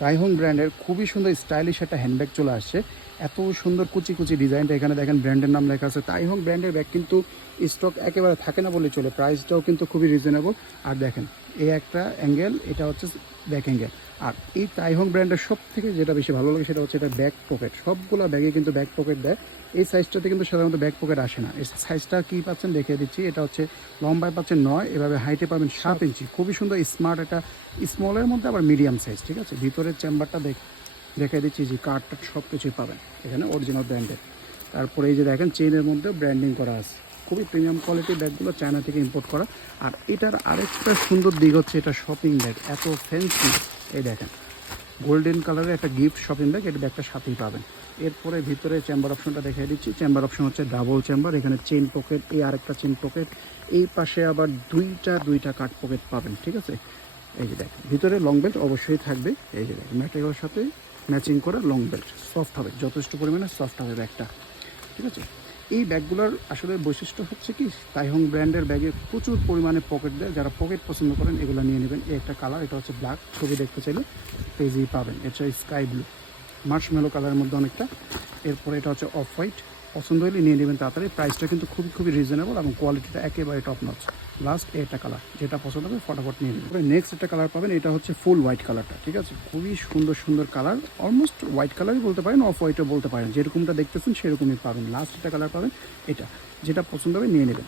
তাইহং ব্র্যান্ডের খুবই সুন্দর স্টাইলিশ একটা হ্যান্ডব্যাগ চলে আসছে। এত সুন্দর কুচি কুচি ডিজাইনটা, এখানে দেখেন ব্র্যান্ডের নাম লেখা আছে। তাইহং ব্র্যান্ডের ব্যাগ কিন্তু স্টক একেবারে থাকে না বলে চলে, প্রাইসটাও কিন্তু খুবই রিজনেবল। আর দেখেন এই একটা অ্যাঙ্গেল, এটা হচ্ছে ব্যাক অ্যাঙ্গেল। আর এই তাইহং ব্র্যান্ডের সব থেকে যেটা বেশি ভালো লাগে সেটা হচ্ছে এটা ব্যাক পকেট। সবগুলো ব্যাগে কিন্তু ব্যাক পকেট দেয়। এই সাইজটাতে কিন্তু সাধারণত ব্যাক পকেট আসে না। এই সাইজটা কী পাচ্ছেন দেখিয়ে দিচ্ছি। এটা হচ্ছে লম্বায় পাচ্ছেন 9, এভাবে হাইটে পাবেন 7 ইঞ্চি। খুবই সুন্দর স্মার্ট, এটা স্মলের মধ্যে আবার মিডিয়াম সাইজ, ঠিক আছে। ভিতরের চেম্বারটা দেখিয়ে দিচ্ছি, যে কার্ডটা সব কিছুই পাবেন এখানে অরিজিনাল ব্র্যান্ডের। তারপরে এই যে দেখেন চেইনের মধ্যে ব্র্যান্ডিং করা আছে। খুবই প্রিমিয়াম কোয়ালিটির ব্যাগগুলো চায়না থেকে ইম্পোর্ট করা। আর এটার আরেকটা সুন্দর দিক হচ্ছে এটা শপিং ব্যাগ, এত ফ্যান্সি। এই দেখেন গোল্ডেন কালারের একটা গিফট শপিং ব্যাগ, এটা ব্যাগটা সাথেই পাবেন। এরপরে ভিতরে চেম্বার অপশনটা দেখিয়ে দিচ্ছি। চেম্বার অপশন হচ্ছে ডাবল চেম্বার, এখানে চেইন পকেট, এই আরেকটা চেইন পকেট, এই পাশে আবার দুইটা কাট পকেট পাবেন, ঠিক আছে। এই যে দেখেন ভিতরে লং বেল্ট অবশ্যই থাকবে। এই যে দেখেন ম্যাটেরিয়ালের সাথে ম্যাচিং করে লং বেল্ট, সফট হবে, যথেষ্ট পরিমাণে সফট হবে ব্যাগটা, ঠিক আছে। এই ব্যাগগুলোর আসলে বৈশিষ্ট্য হচ্ছে কি, তাইহং ব্র্যান্ডের ব্যাগে প্রচুর পরিমাণে পকেট দেয়। যারা পকেট পছন্দ করেন এগুলো নিয়ে নেবেন। এই একটা কালার, এটা হচ্ছে ব্ল্যাক, ছবি দেখতে চাইলে পেজেই পাবেন। এটা স্কাই ব্লু মার্শমেলো কালারের মধ্যে অনেকটা। এরপরে এটা হচ্ছে অফ হোয়াইট, পছন্দ হলে নিয়ে নেবেন তাড়াতাড়ি। প্রাইসটা কিন্তু খুবই রিজনেবল এবং কোয়ালিটিটা একেবারে টপ নচ। লাস্ট একটা কালার, যেটা পছন্দ হবে ফটাফট নিয়ে নেবেন। নেক্সট একটা কালার পাবেন, এটা হচ্ছে ফুল হোয়াইট কালারটা, ঠিক আছে। খুবই সুন্দর কালার, অলমোস্ট হোয়াইট কালারই বলতে পারেন, অফ হোয়াইটও বলতে পারেন, যেরকমটা দেখতেছেন সেরকমই পাবেন। লাস্ট একটা কালার পাবেন, এটা যেটা পছন্দ হবে নিয়ে নেবেন।